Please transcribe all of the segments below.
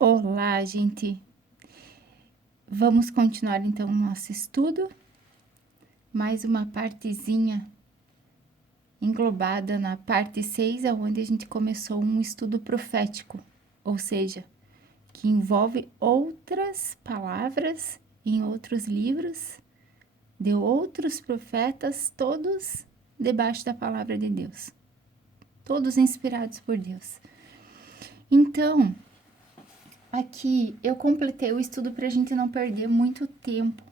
Olá, gente! Vamos continuar então o nosso estudo. Mais uma partezinha englobada na parte 6, onde a gente começou um estudo profético, ou seja, que envolve outras palavras em outros livros de outros profetas, todos debaixo da palavra de Deus, todos inspirados por Deus. Então, aqui eu completei o estudo para a gente não perder muito tempo,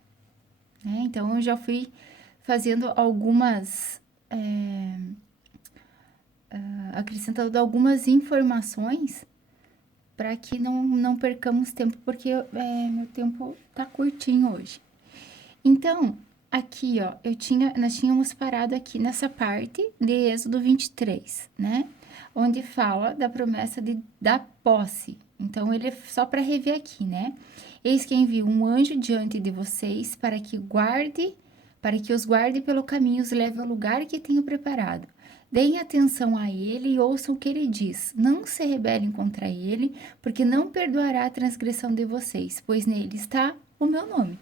né? Então, eu já fui fazendo algumas, acrescentando algumas informações para que não percamos tempo, porque meu tempo tá curtinho hoje. Então, aqui, ó, nós tínhamos parado aqui nessa parte de Êxodo 23, né? Onde fala da promessa da posse. Então, ele só para rever aqui, né? Eis que envio um anjo diante de vocês para que os guarde pelo caminho, os leve ao lugar que tenho preparado. Deem atenção a ele e ouçam o que ele diz. Não se rebelem contra ele, porque não perdoará a transgressão de vocês, pois nele está o meu nome.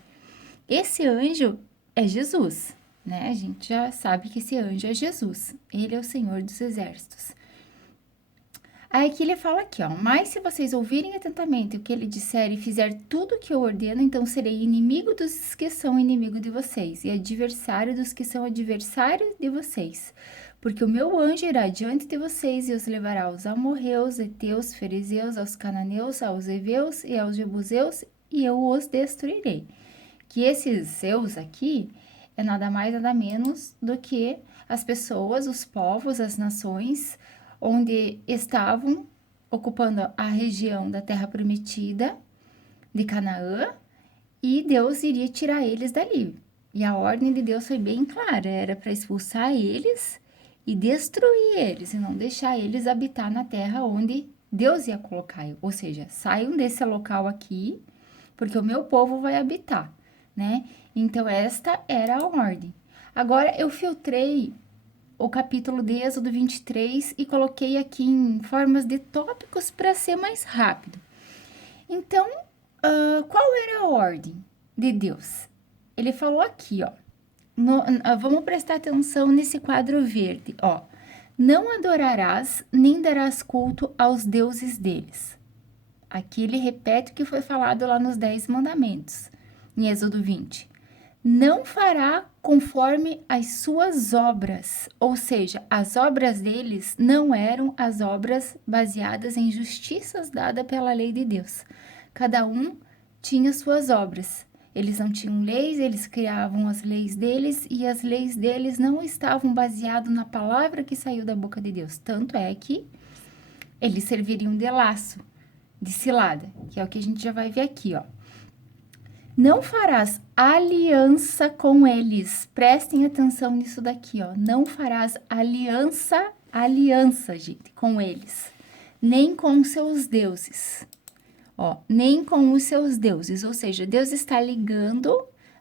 Esse anjo é Jesus, né? A gente já sabe que esse anjo é Jesus. Ele é o Senhor dos Exércitos. Aí aqui ele fala aqui, ó. Mas se vocês ouvirem atentamente o que ele disser e fizer tudo o que eu ordeno, então serei inimigo dos que são inimigo de vocês e adversário dos que são adversários de vocês. Porque o meu anjo irá diante de vocês e os levará aos amorreus, heteus, fariseus, aos cananeus, aos heveus e aos jebuseus, e eu os destruirei. Que esses seus aqui é nada mais, nada menos do que as pessoas, os povos, as nações, onde estavam ocupando a região da Terra Prometida, de Canaã, e Deus iria tirar eles dali. E a ordem de Deus foi bem clara, era para expulsar eles e destruir eles, e não deixar eles habitar na terra onde Deus ia colocar. Ou seja, saiam desse local aqui, porque o meu povo vai habitar, né? Então, esta era a ordem. Agora, eu filtrei o capítulo de Êxodo 23 e coloquei aqui em formas de tópicos para ser mais rápido. Então, qual era a ordem de Deus? Ele falou aqui, ó. Vamos prestar atenção nesse quadro verde, ó. Não adorarás nem darás culto aos deuses deles. Aqui ele repete o que foi falado lá nos 10 mandamentos, em Êxodo 20. Não fará conforme as suas obras, ou seja, as obras deles não eram as obras baseadas em justiças dadas pela lei de Deus. Cada um tinha suas obras. Eles não tinham leis, eles criavam as leis deles e as leis deles não estavam baseadas na palavra que saiu da boca de Deus. Tanto é que eles serviriam de laço, de cilada, que é o que a gente já vai ver aqui, ó. Não farás aliança com eles. Prestem atenção nisso daqui, ó. Não farás aliança, gente, com eles, nem com seus deuses. Ó, nem com os seus deuses, ou seja, Deus está ligando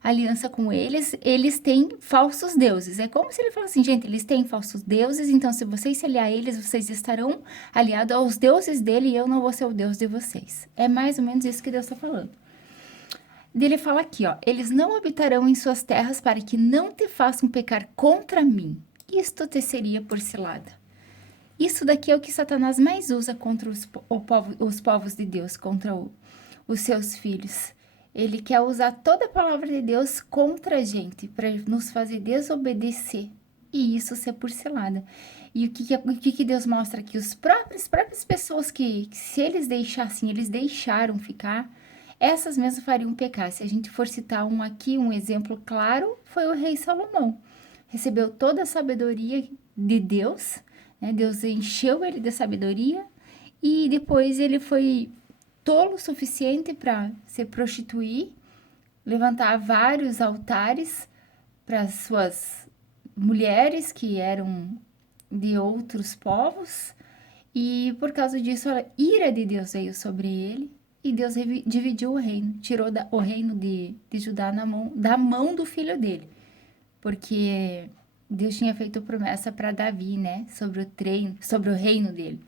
aliança com eles, eles têm falsos deuses. É como se ele falasse assim, gente, eles têm falsos deuses, então se vocês se aliar a eles, vocês estarão aliados aos deuses dele e eu não vou ser o Deus de vocês. É mais ou menos isso que Deus está falando. Ele fala aqui, ó, eles não habitarão em suas terras para que não te façam pecar contra mim. Isto te seria por cilada. Isso daqui é o que Satanás mais usa contra os povos de Deus, contra os seus filhos. Ele quer usar toda a palavra de Deus contra a gente, para nos fazer desobedecer. E isso ser por cilada. E o que Deus mostra aqui? As próprias pessoas que, se eles deixassem, eles deixaram ficar, essas mesmas fariam pecar. Se a gente for citar um exemplo claro, foi o rei Salomão. Recebeu toda a sabedoria de Deus, né? Deus encheu ele de sabedoria e depois ele foi tolo o suficiente para se prostituir, levantar vários altares para suas mulheres que eram de outros povos, e por causa disso a ira de Deus veio sobre ele e Deus dividiu o reino, tirou o reino de Judá da mão do filho dele, porque Deus tinha feito promessa para Davi, né, sobre o reino dele.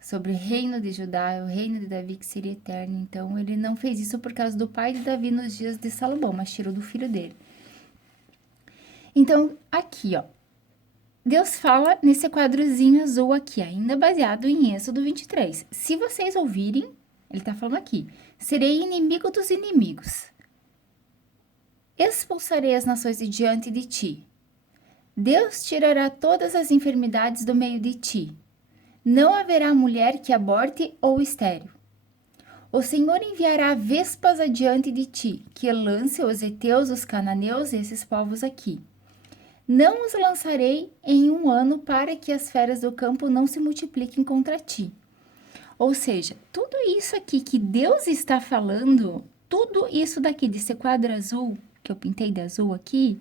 sobre o reino de Judá, o reino de Davi que seria eterno. Então, ele não fez isso por causa do pai de Davi nos dias de Salomão, mas tirou do filho dele. Então, aqui, ó, Deus fala nesse quadrozinho azul aqui, ainda baseado em Êxodo 23. Se vocês ouvirem, ele tá falando aqui, serei inimigo dos inimigos. Expulsarei as nações de diante de ti. Deus tirará todas as enfermidades do meio de ti. Não haverá mulher que aborte ou estéril. O Senhor enviará vespas adiante de ti, que lance os heteus, os cananeus, esses povos aqui. Não os lançarei em um ano para que as feras do campo não se multipliquem contra ti. Ou seja, tudo isso aqui que Deus está falando, tudo isso daqui desse quadro azul, que eu pintei de azul aqui,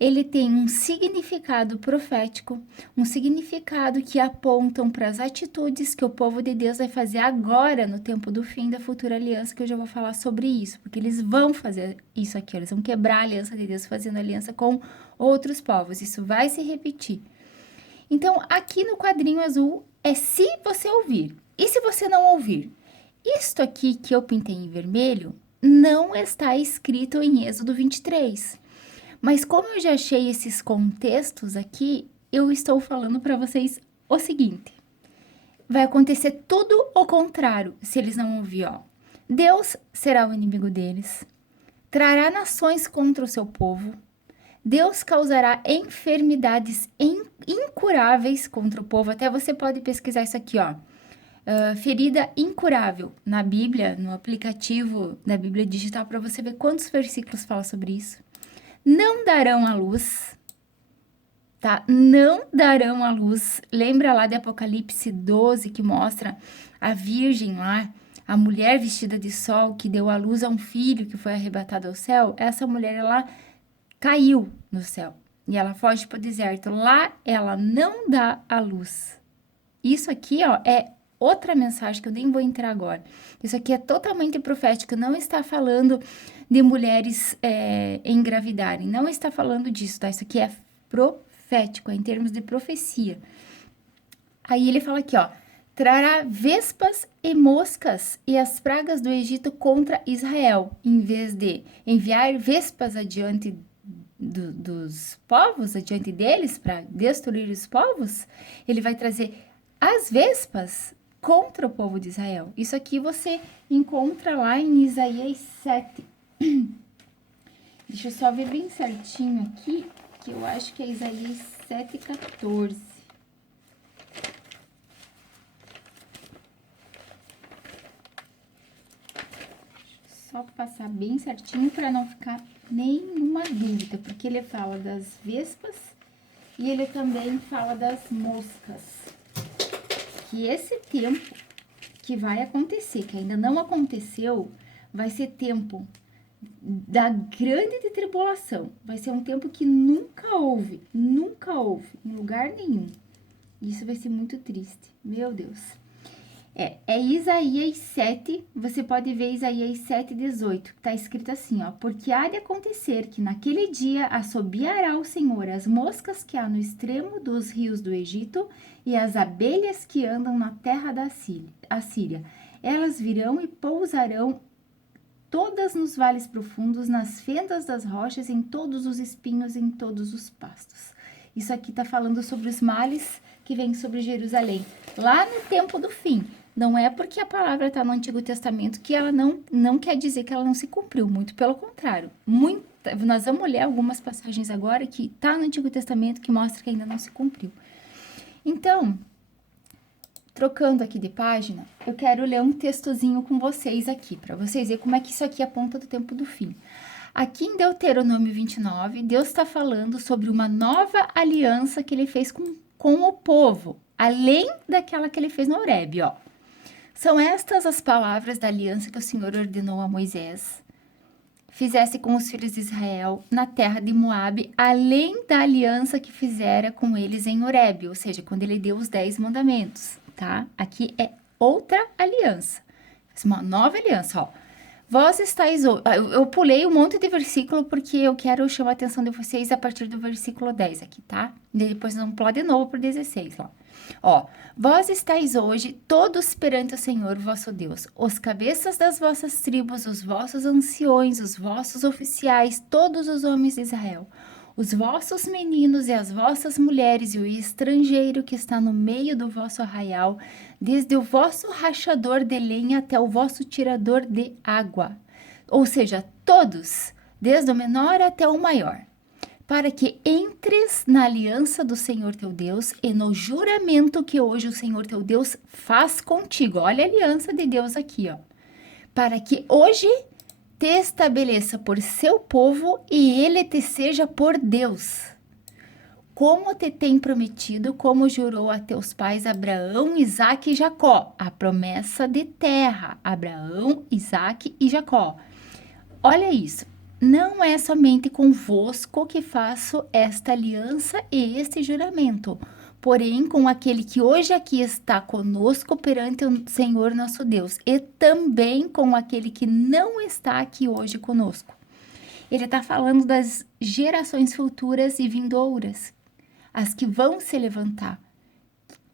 ele tem um significado profético, um significado que apontam para as atitudes que o povo de Deus vai fazer agora, no tempo do fim da futura aliança, que eu já vou falar sobre isso, porque eles vão fazer isso aqui, eles vão quebrar a aliança de Deus fazendo aliança com outros povos, isso vai se repetir. Então, aqui no quadrinho azul é se você ouvir. E se você não ouvir? Isto aqui que eu pintei em vermelho não está escrito em Êxodo 23. Mas como eu já achei esses contextos aqui, eu estou falando para vocês o seguinte. Vai acontecer tudo o contrário se eles não ouvir, ó. Deus será o inimigo deles, trará nações contra o seu povo, Deus causará enfermidades incuráveis contra o povo. Até você pode pesquisar isso aqui, ó. Ferida incurável na Bíblia, no aplicativo da Bíblia Digital, para você ver quantos versículos fala sobre isso. Não darão à luz, tá? Não darão à luz. Lembra lá de Apocalipse 12, que mostra a virgem lá, a mulher vestida de sol, que deu à luz a um filho que foi arrebatado ao céu? Essa mulher, ela caiu no céu e ela foge para o deserto. Lá ela não dá a luz. Isso aqui, ó, é outra mensagem que eu nem vou entrar agora. Isso aqui é totalmente profético. Não está falando de mulheres engravidarem. Não está falando disso, tá? Isso aqui é profético, é em termos de profecia. Aí ele fala aqui, ó. Trará vespas e moscas e as pragas do Egito contra Israel, em vez de enviar vespas adiante dos povos, adiante deles, para destruir os povos, ele vai trazer as vespas contra o povo de Israel. Isso aqui você encontra lá em Isaías 7. Deixa eu só ver bem certinho aqui, que eu acho que é Isaías 7:14. Só passar bem certinho para não ficar nenhuma dúvida, porque ele fala das vespas e ele também fala das moscas. Que esse tempo que vai acontecer, que ainda não aconteceu, vai ser tempo da grande tribulação. Vai ser um tempo que nunca houve em lugar nenhum. Isso vai ser muito triste, meu Deus. É Isaías 7, você pode ver Isaías 7:18, que está escrito assim, ó. Porque há de acontecer que naquele dia assobiará o Senhor as moscas que há no extremo dos rios do Egito e as abelhas que andam na terra da Assíria. Elas virão e pousarão todas nos vales profundos, nas fendas das rochas, em todos os espinhos, em todos os pastos. Isso aqui está falando sobre os males que vêm sobre Jerusalém, lá no tempo do fim. Não é porque a palavra está no Antigo Testamento que ela não quer dizer que ela não se cumpriu, muito pelo contrário. Nós vamos ler algumas passagens agora que está no Antigo Testamento que mostra que ainda não se cumpriu. Então, trocando aqui de página, eu quero ler um textozinho com vocês aqui, para vocês verem como é que isso aqui aponta do tempo do fim. Aqui em Deuteronômio 29, Deus está falando sobre uma nova aliança que ele fez com o povo, além daquela que ele fez no Horebe, ó. São estas as palavras da aliança que o Senhor ordenou a Moisés. Fizesse com os filhos de Israel na terra de Moabe, além da aliança que fizera com eles em Horebe, ou seja, quando ele deu os 10 mandamentos, tá? Aqui é outra aliança, uma nova aliança, ó. Vós estáis... Eu pulei um monte de versículo porque eu quero chamar a atenção de vocês a partir do versículo 10 aqui, tá? Depois vamos pular de novo pro 16, ó. Vós estáis hoje todos perante o Senhor vosso Deus, os cabeças das vossas tribos, os vossos anciões, os vossos oficiais, todos os homens de Israel, os vossos meninos e as vossas mulheres e o estrangeiro que está no meio do vosso arraial, desde o vosso rachador de lenha até o vosso tirador de água. Ou seja, todos, desde o menor até o maior, para que entres na aliança do Senhor teu Deus e no juramento que hoje o Senhor teu Deus faz contigo. Olha a aliança de Deus aqui, ó. Para que hoje te estabeleça por seu povo e ele te seja por Deus, como te tem prometido, como jurou a teus pais Abraão, Isaque e Jacó. A promessa de terra, Abraão, Isaque e Jacó. Olha isso. Não é somente convosco que faço esta aliança e este juramento, porém com aquele que hoje aqui está conosco perante o Senhor nosso Deus, e também com aquele que não está aqui hoje conosco. Ele está falando das gerações futuras e vindouras, as que vão se levantar,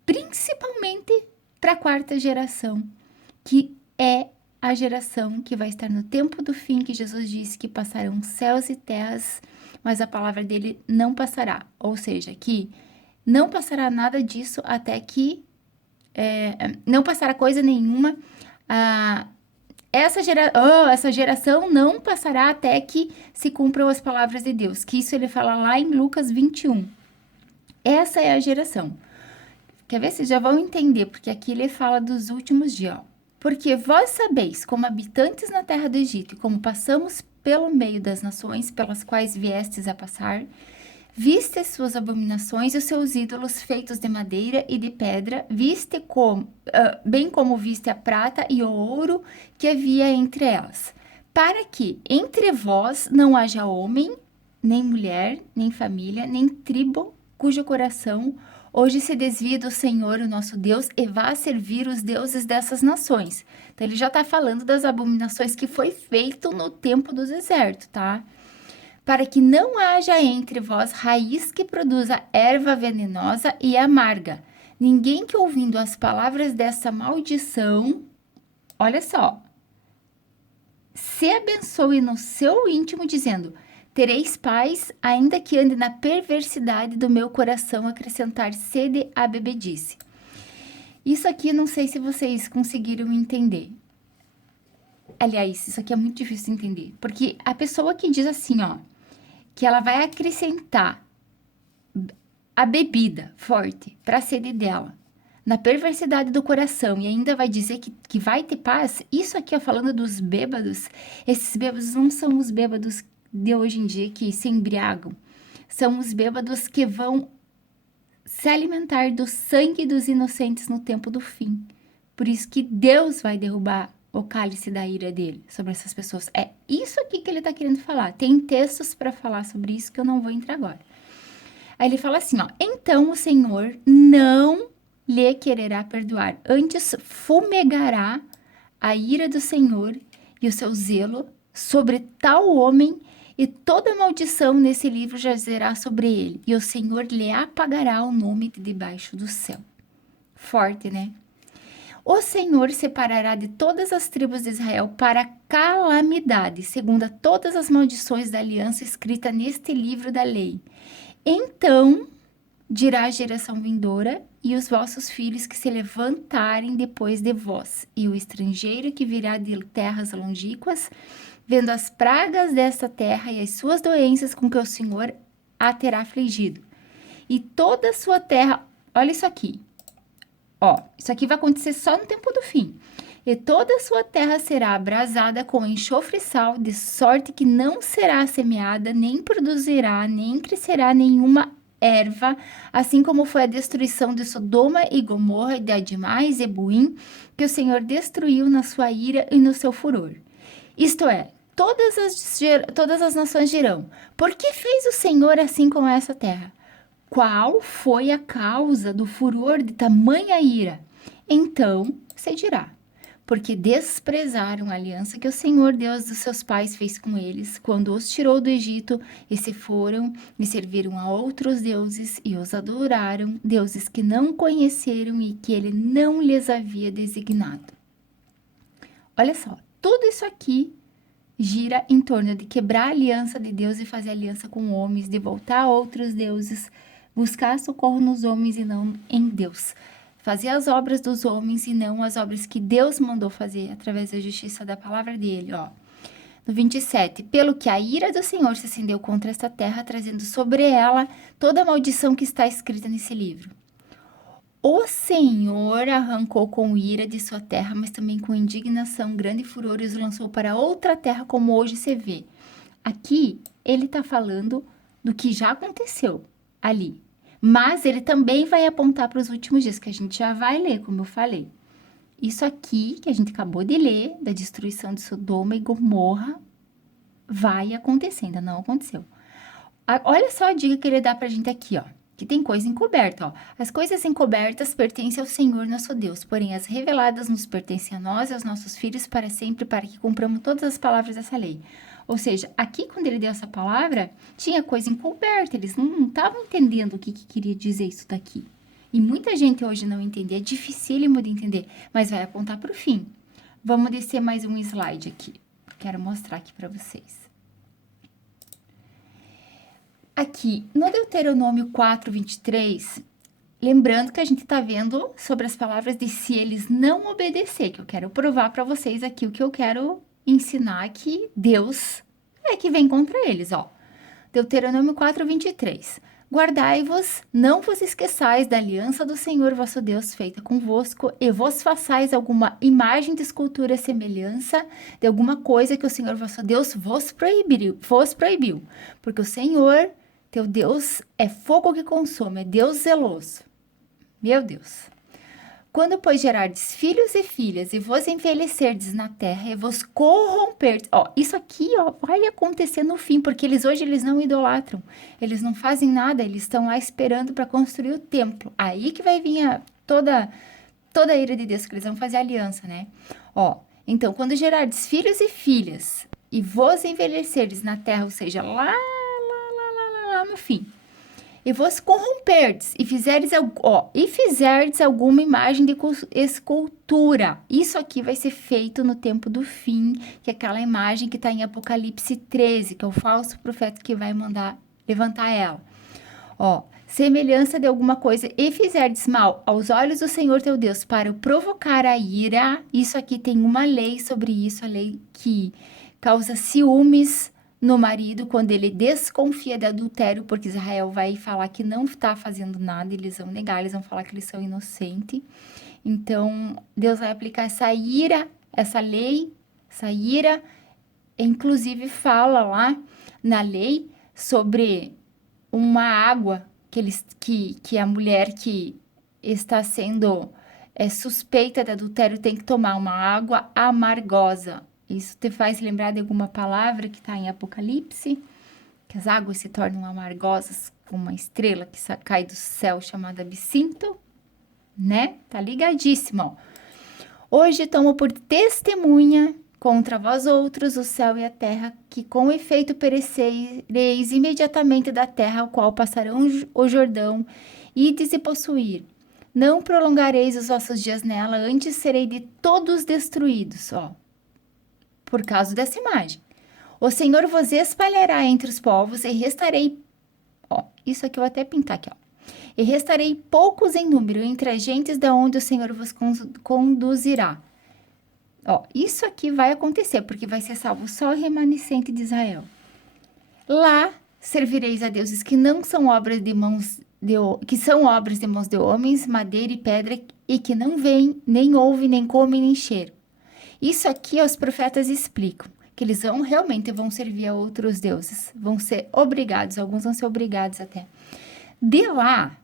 principalmente para a quarta geração, que é a geração que vai estar no tempo do fim, que Jesus disse que passarão céus e terras, mas a palavra dele não passará. Ou seja, que não passará nada disso até que... não passará coisa nenhuma. Essa geração não passará até que se cumpram as palavras de Deus. Que isso ele fala lá em Lucas 21. Essa é a geração. Quer ver? Vocês já vão entender, porque aqui ele fala dos últimos dias, ó. Porque vós sabeis, como habitantes na terra do Egito, e como passamos pelo meio das nações pelas quais viestes a passar, vistes suas abominações e os seus ídolos feitos de madeira e de pedra, viste bem como viste a prata e o ouro que havia entre elas, para que entre vós não haja homem, nem mulher, nem família, nem tribo, cujo coração hoje se desvia do Senhor, o nosso Deus, e vá servir os deuses dessas nações. Então, ele já está falando das abominações que foi feito no tempo do deserto, tá? Para que não haja entre vós raiz que produza erva venenosa e amarga. Ninguém que ouvindo as palavras dessa maldição, olha só, se abençoe no seu íntimo, dizendo... Tereis paz, ainda que ande na perversidade do meu coração, acrescentar sede à bebedice. Isso aqui, não sei se vocês conseguiram entender. Aliás, isso aqui é muito difícil de entender. Porque a pessoa que diz assim, ó, que ela vai acrescentar a bebida forte para a sede dela, na perversidade do coração, e ainda vai dizer que vai ter paz, isso aqui, ó, falando dos bêbados, esses bêbados não são os bêbados de hoje em dia que se embriagam, são os bêbados que vão se alimentar do sangue dos inocentes no tempo do fim. Por isso que Deus vai derrubar o cálice da ira dele sobre essas pessoas. É isso aqui que ele está querendo falar. Tem textos para falar sobre isso que eu não vou entrar agora. Aí ele fala assim, ó, então o Senhor não lhe quererá perdoar, antes fumegará a ira do Senhor e o seu zelo sobre tal homem, e toda maldição nesse livro jazerá sobre ele, e o Senhor lhe apagará o nome de debaixo do céu. Forte, né? O Senhor separará de todas as tribos de Israel para calamidade, segundo a todas as maldições da aliança escrita neste livro da lei. Então dirá a geração vindoura e os vossos filhos que se levantarem depois de vós, e o estrangeiro que virá de terras longínquas, vendo as pragas desta terra e as suas doenças com que o Senhor a terá afligido. E toda a sua terra, olha isso aqui, ó, isso aqui vai acontecer só no tempo do fim. E toda a sua terra será abrasada com enxofre e sal, de sorte que não será semeada, nem produzirá, nem crescerá nenhuma erva, assim como foi a destruição de Sodoma e Gomorra, de Admá e Zeboim, que o Senhor destruiu na sua ira e no seu furor. Isto é, todas as nações dirão, por que fez o Senhor assim com essa terra? Qual foi a causa do furor de tamanha ira? Então se dirá, porque desprezaram a aliança que o Senhor Deus dos seus pais fez com eles, quando os tirou do Egito, e se foram e serviram a outros deuses e os adoraram, deuses que não conheceram e que ele não lhes havia designado. Olha só, tudo isso aqui gira em torno de quebrar a aliança de Deus e fazer aliança com homens, de voltar a outros deuses, buscar socorro nos homens e não em Deus. Fazer as obras dos homens e não as obras que Deus mandou fazer através da justiça da palavra dele, ó. No 27, pelo que a ira do Senhor se acendeu contra esta terra, trazendo sobre ela toda a maldição que está escrita nesse livro. O Senhor arrancou com ira de sua terra, mas também com indignação, grande furor, e os lançou para outra terra, como hoje se vê. Aqui, ele está falando do que já aconteceu ali. Mas ele também vai apontar para os últimos dias, que a gente já vai ler, como eu falei. Isso aqui, que a gente acabou de ler, da destruição de Sodoma e Gomorra, vai acontecer, ainda não aconteceu. Olha só a dica que ele dá pra gente aqui, ó. Que tem coisa encoberta, ó. As coisas encobertas pertencem ao Senhor nosso Deus, porém as reveladas nos pertencem a nós e aos nossos filhos para sempre, para que cumpramos todas as palavras dessa lei. Ou seja, aqui quando ele deu essa palavra, tinha coisa encoberta, eles não estavam entendendo o que queria dizer isso daqui. E muita gente hoje não entende, é dificílimo de entender, mas vai apontar para o fim. Vamos descer mais um slide aqui, quero mostrar aqui para vocês. Aqui, no Deuteronômio 4:23, lembrando que a gente está vendo sobre as palavras de se eles não obedecer, que eu quero provar para vocês aqui o que eu quero ensinar, que Deus é que vem contra eles, ó. Deuteronômio 4:23. Guardai-vos, não vos esqueçais da aliança do Senhor vosso Deus feita convosco, e vos façais alguma imagem de escultura semelhança de alguma coisa que o Senhor vosso Deus vos proibiu. Porque o Senhor, teu Deus, é fogo que consome, é Deus zeloso. Meu Deus. Quando, pois, gerardes filhos e filhas, e vos envelhecerdes na terra, e vos corromperdes... Ó, isso aqui, ó, vai acontecer no fim, porque hoje eles não idolatram. Eles não fazem nada, eles estão lá esperando para construir o templo. Aí que vai vir toda a ira de Deus, que eles vão fazer aliança, né? Ó, então, quando gerardes filhos e filhas, e vos envelhecerdes na terra, ou seja, lá no fim... E vos corromperdes, e fizerdes alguma imagem de escultura. Isso aqui vai ser feito no tempo do fim, que é aquela imagem que está em Apocalipse 13, que é o falso profeta que vai mandar levantar ela. Ó, semelhança de alguma coisa, e fizerdes mal aos olhos do Senhor teu Deus, para provocar a ira. Isso aqui tem uma lei sobre isso, a lei que causa ciúmes no marido, quando ele desconfia de adultério, porque Israel vai falar que não está fazendo nada, eles vão negar, eles vão falar que eles são inocentes. Então, Deus vai aplicar essa ira, essa lei, essa ira, inclusive fala lá na lei sobre uma água que a mulher que está sendo suspeita de adultério tem que tomar, uma água amargosa. Isso te faz lembrar de alguma palavra que está em Apocalipse? Que as águas se tornam amargosas, como uma estrela que cai do céu chamada Absinto, né? Tá ligadíssimo, ó. Hoje tomo por testemunha contra vós outros o céu e a terra, que com efeito perecereis imediatamente da terra, ao qual passarão o Jordão, ides e possuir. Não prolongareis os vossos dias nela, antes serei de todos destruídos, ó. Por causa dessa imagem. O Senhor vos espalhará entre os povos e restarei... Ó, isso aqui eu vou até pintar aqui, ó. E restarei poucos em número entre as gentes da onde o Senhor vos conduzirá. Ó, isso aqui vai acontecer, porque vai ser salvo só o remanescente de Israel. Lá servireis a deuses que não são obras de mãos que são obras de mãos de homens, madeira e pedra, e que não veem, nem ouvem, nem comem, nem cheiram. Isso aqui os profetas explicam, que eles realmente vão servir a outros deuses, vão ser obrigados, alguns vão ser obrigados até. De lá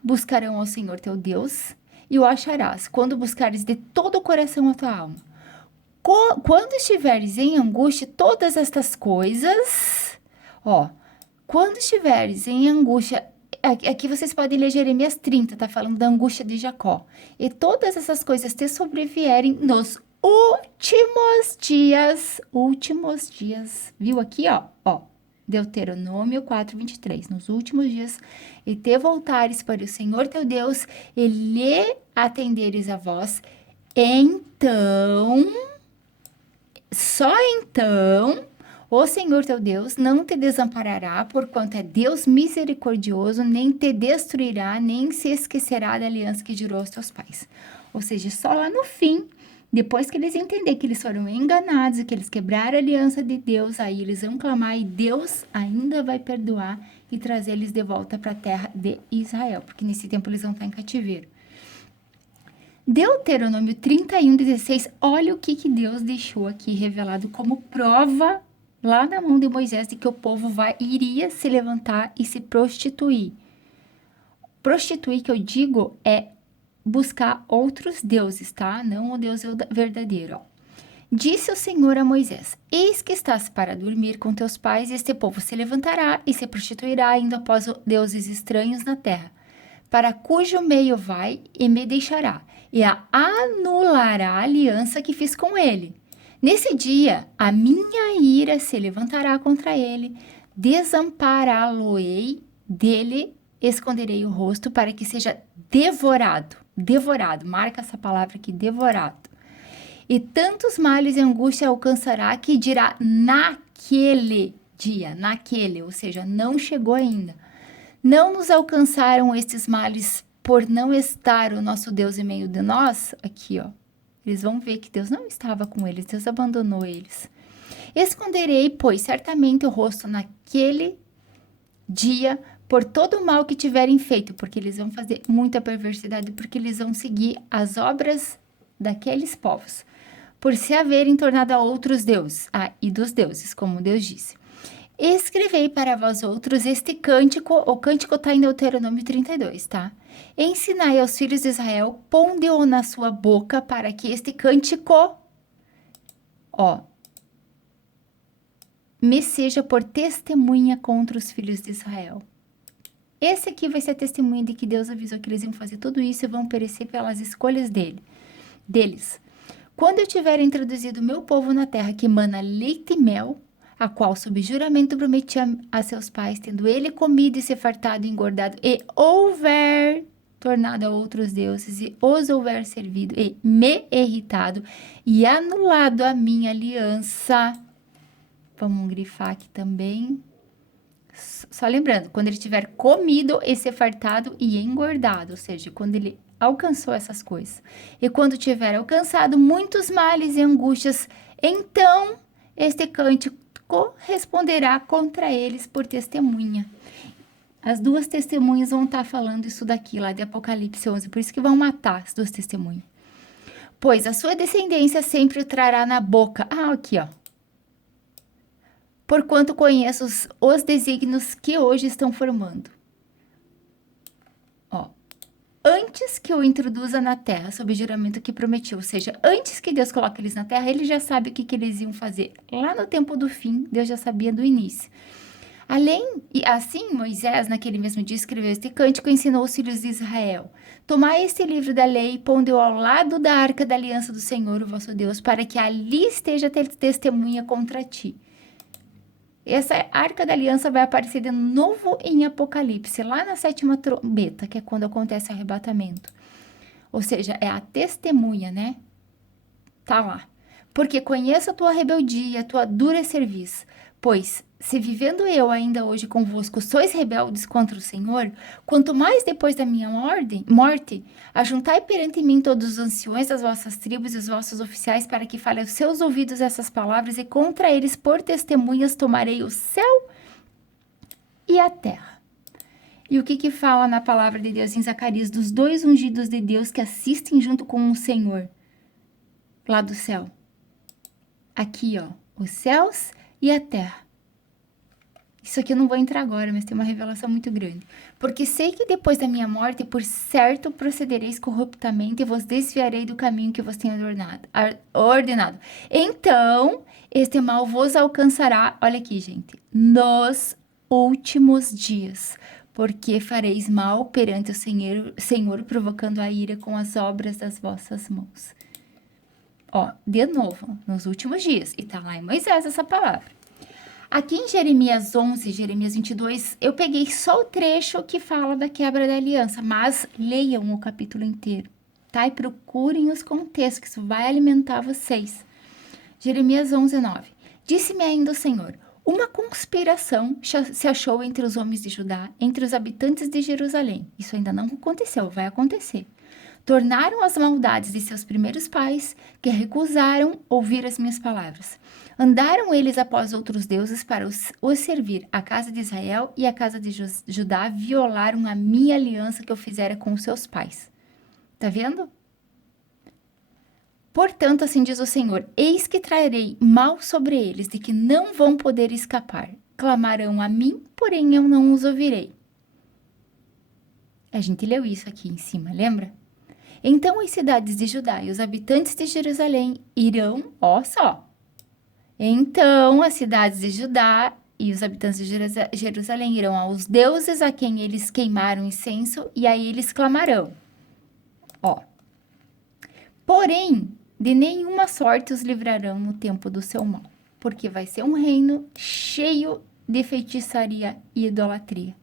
buscarão ao Senhor teu Deus e o acharás, quando buscares de todo o coração a tua alma. Quando estiveres em angústia, todas estas coisas, quando estiveres em angústia, aqui vocês podem ler Jeremias 30, tá falando da angústia de Jacó. E todas essas coisas te sobrevierem nos últimos dias, viu aqui, ó, Deuteronômio 4:23, nos últimos dias, e te voltares para o Senhor teu Deus, e lhe atenderes a voz, então, só então, o Senhor teu Deus não te desamparará, porquanto é Deus misericordioso, nem te destruirá, nem se esquecerá da aliança que jurou aos teus pais. Ou seja, só lá no fim, depois que eles entenderem que eles foram enganados e que eles quebraram a aliança de Deus, aí eles vão clamar e Deus ainda vai perdoar e trazer eles de volta para a terra de Israel, porque nesse tempo eles vão estar em cativeiro. Deuteronômio 31:16, olha o que Deus deixou aqui revelado como prova lá na mão de Moisés de que o povo iria se levantar e se prostituir. Prostituir, que eu digo, é buscar outros deuses, tá? Não o Deus verdadeiro, ó. Disse o Senhor a Moisés, eis que estás para dormir com teus pais, e este povo se levantará e se prostituirá, indo após deuses estranhos na terra, para cujo meio vai e me deixará, e anulará a aliança que fiz com ele. Nesse dia, a minha ira se levantará contra ele, desampará-lo-ei, dele esconderei o rosto para que seja devorado, marca essa palavra aqui, devorado. E tantos males e angústia alcançará que dirá naquele dia, ou seja, não chegou ainda. Não nos alcançaram estes males por não estar o nosso Deus em meio de nós? Aqui, ó. Eles vão ver que Deus não estava com eles, Deus abandonou eles. Esconderei, pois, certamente o rosto naquele dia por todo o mal que tiverem feito, porque eles vão fazer muita perversidade, porque eles vão seguir as obras daqueles povos, por se haverem tornado a outros deuses, e dos deuses, como Deus disse. Escrevei para vós outros este cântico, o cântico está em Deuteronômio 32, tá? Ensinai aos filhos de Israel, ponde-o na sua boca, para que este cântico, me seja por testemunha contra os filhos de Israel. Esse aqui vai ser a testemunha de que Deus avisou que eles iam fazer tudo isso e vão perecer pelas escolhas deles. Quando eu tiver introduzido o meu povo na terra que mana leite e mel, a qual sob juramento prometi a seus pais, tendo ele comido e se fartado e engordado, e houver tornado a outros deuses, e os houver servido, e me irritado, e anulado a minha aliança. Vamos grifar aqui também. Só lembrando, quando ele tiver comido e se fartado e engordado, ou seja, quando ele alcançou essas coisas. E quando tiver alcançado muitos males e angústias, então este cântico responderá contra eles por testemunha. As duas testemunhas vão estar falando isso daqui, lá de Apocalipse 11, por isso que vão matar as duas testemunhas. Pois a sua descendência sempre o trará na boca. Aqui, ó. Porquanto conheço os desígnios que hoje estão formando. Antes que o introduza na terra, sob juramento que prometeu, ou seja, antes que Deus coloque eles na terra, ele já sabe o que eles iam fazer. Lá no tempo do fim, Deus já sabia do início. E assim, Moisés, naquele mesmo dia, escreveu este cântico e ensinou os filhos de Israel. Tomai este livro da lei e ponde-o ao lado da arca da aliança do Senhor, o vosso Deus, para que ali esteja testemunha contra ti. Essa arca da aliança vai aparecer de novo em Apocalipse, lá na 7ª trombeta, que é quando acontece o arrebatamento. Ou seja, é a testemunha, né? Tá lá. Porque conheço a tua rebeldia, a tua dura serviço. Pois, se vivendo eu ainda hoje convosco sois rebeldes contra o Senhor, quanto mais depois da minha morte, ajuntai perante mim todos os anciões das vossas tribos e os vossos oficiais, para que fale aos seus ouvidos essas palavras, e contra eles por testemunhas tomarei o céu e a terra. E o que fala na palavra de Deus em Zacarias, dos 2 ungidos de Deus que assistem junto com o Senhor, lá do céu? Aqui, ó, os céus e a terra. Isso aqui eu não vou entrar agora, mas tem uma revelação muito grande. Porque sei que depois da minha morte, por certo, procedereis corruptamente e vos desviarei do caminho que vos tenho ordenado. Então, este mal vos alcançará, olha aqui, gente, nos últimos dias, porque fareis mal perante o Senhor, provocando a ira com as obras das vossas mãos. Ó, de novo, nos últimos dias, e tá lá em Moisés essa palavra. Aqui em Jeremias 11, Jeremias 22, eu peguei só o trecho que fala da quebra da aliança, mas leiam o capítulo inteiro, tá? E procurem os contextos, que isso vai alimentar vocês. Jeremias 11, 9. Disse-me ainda o Senhor, uma conspiração se achou entre os homens de Judá, entre os habitantes de Jerusalém. Isso ainda não aconteceu, vai acontecer. Tornaram as maldades de seus primeiros pais, que recusaram ouvir as minhas palavras. Andaram eles após outros deuses para os servir. A casa de Israel e a casa de Judá violaram a minha aliança que eu fizera com os seus pais. Tá vendo? Portanto, assim diz o Senhor, eis que trarei mal sobre eles, de que não vão poder escapar. Clamarão a mim, porém eu não os ouvirei. A gente leu isso aqui em cima, lembra? Então as cidades de Judá e os habitantes de Jerusalém irão, ó só. Então as cidades de Judá e os habitantes de Jerusalém irão aos deuses a quem eles queimaram incenso, e aí eles clamarão. Ó. Porém, de nenhuma sorte os livrarão no tempo do seu mal, porque vai ser um reino cheio de feitiçaria e idolatria.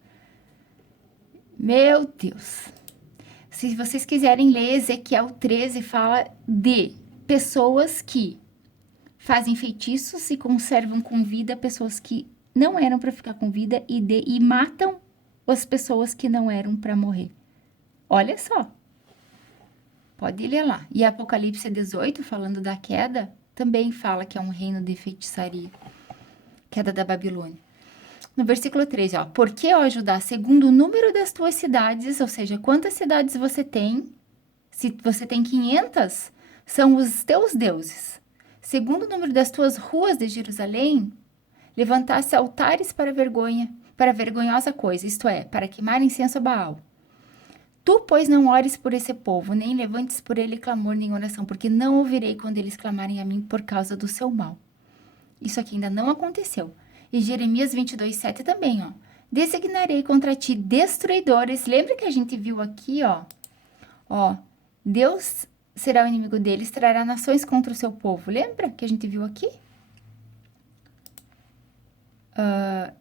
Meu Deus! Se vocês quiserem ler, Ezequiel 13 fala de pessoas que fazem feitiços e conservam com vida pessoas que não eram para ficar com vida e matam as pessoas que não eram para morrer. Olha só. Pode ler lá. E Apocalipse 18, falando da queda, também fala que é um reino de feitiçaria. Queda da Babilônia. No versículo 3, ó. Porque, ó Judá, segundo o número das tuas cidades, ou seja, quantas cidades você tem, se você tem 500, são os teus deuses. Segundo o número das tuas ruas de Jerusalém, levantaste altares para vergonhosa coisa, isto é, para queimar incenso a Baal. Tu, pois, não ores por esse povo, nem levantes por ele clamor nem oração, porque não ouvirei quando eles clamarem a mim por causa do seu mal. Isso aqui ainda não aconteceu. E Jeremias 22, 7 também, ó. Designarei contra ti destruidores. Lembra que a gente viu aqui, ó? Ó, Deus será o inimigo deles, trará nações contra o seu povo. Lembra que a gente viu aqui?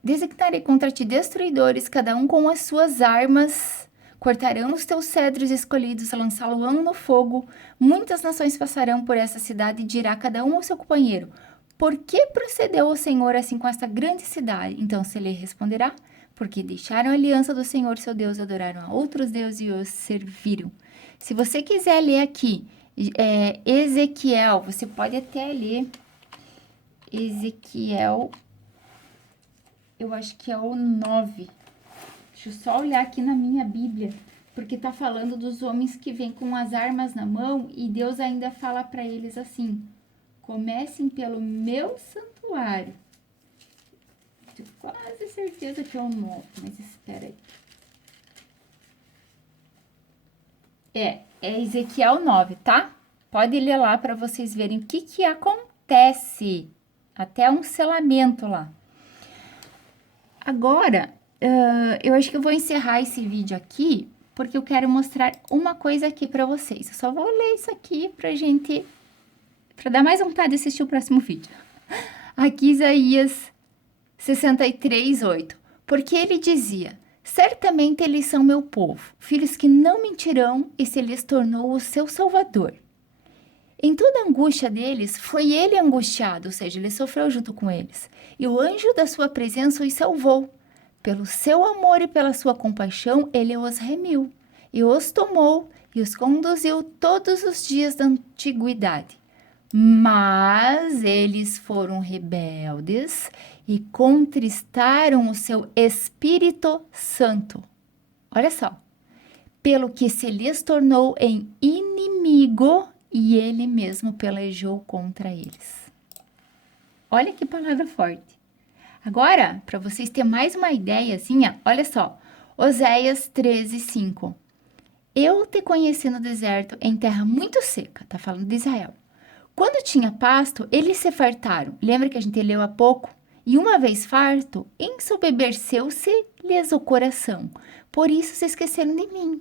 Designarei contra ti destruidores, cada um com as suas armas. Cortarão os teus cedros escolhidos, lançá-lo-ão no fogo. Muitas nações passarão por essa cidade e dirá cada um ao seu companheiro: por que procedeu o Senhor assim com esta grande cidade? Então se lhe responderá: porque deixaram a aliança do Senhor seu Deus, adoraram a outros deuses e os serviram. Se você quiser ler aqui, Ezequiel, você pode até ler Ezequiel, eu acho que é o 9. Deixa eu só olhar aqui na minha Bíblia, porque tá falando dos homens que vêm com as armas na mão e Deus ainda fala para eles assim: comecem pelo meu santuário. Tenho quase certeza que é o 9, mas espera aí. É Ezequiel 9, tá? Pode ler lá para vocês verem o que acontece. Até um selamento lá. Agora, eu acho que eu vou encerrar esse vídeo aqui, porque eu quero mostrar uma coisa aqui para vocês. Eu só vou ler isso aqui para dar mais vontade de assistir o próximo vídeo. Aqui Isaías 63, 8. Porque ele dizia: certamente eles são meu povo, filhos que não mentirão, e se lhes tornou o seu salvador. Em toda a angústia deles, foi ele angustiado, ou seja, ele sofreu junto com eles. E o anjo da sua presença os salvou. Pelo seu amor e pela sua compaixão, ele os remiu, e os tomou, e os conduziu todos os dias da antiguidade. Mas eles foram rebeldes e contristaram o seu Espírito Santo. Olha só. Pelo que se lhes tornou em inimigo e ele mesmo pelejou contra eles. Olha que palavra forte. Agora, para vocês terem mais uma ideiazinha, olha só. Oséias 13, 5. Eu te conheci no deserto, em terra muito seca. Tá falando de Israel. Quando tinha pasto, eles se fartaram. Lembra que a gente leu há pouco? E uma vez farto, ensoberbeceu-se-lhes o coração. Por isso se esqueceram de mim.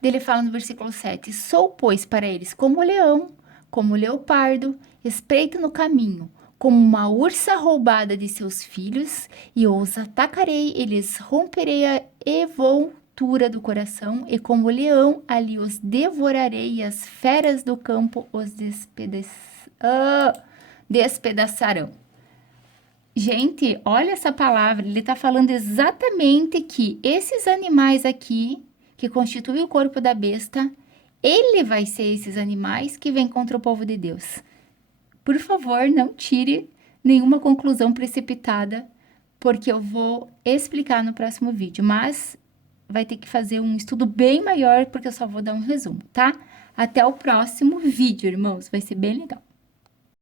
Ele fala no versículo 7, sou, pois, para eles como o leão, como o leopardo, espreito no caminho, como uma ursa roubada de seus filhos, e os atacarei, e lhes romperei a envoltura do coração, e como leão ali os devorarei, e as feras do campo os despedaçarão. Gente, olha essa palavra, ele está falando exatamente que esses animais aqui, que constituem o corpo da besta, ele vai ser esses animais que vêm contra o povo de Deus. Por favor, não tire nenhuma conclusão precipitada, porque eu vou explicar no próximo vídeo, mas vai ter que fazer um estudo bem maior, porque eu só vou dar um resumo, tá? Até o próximo vídeo, irmãos, vai ser bem legal.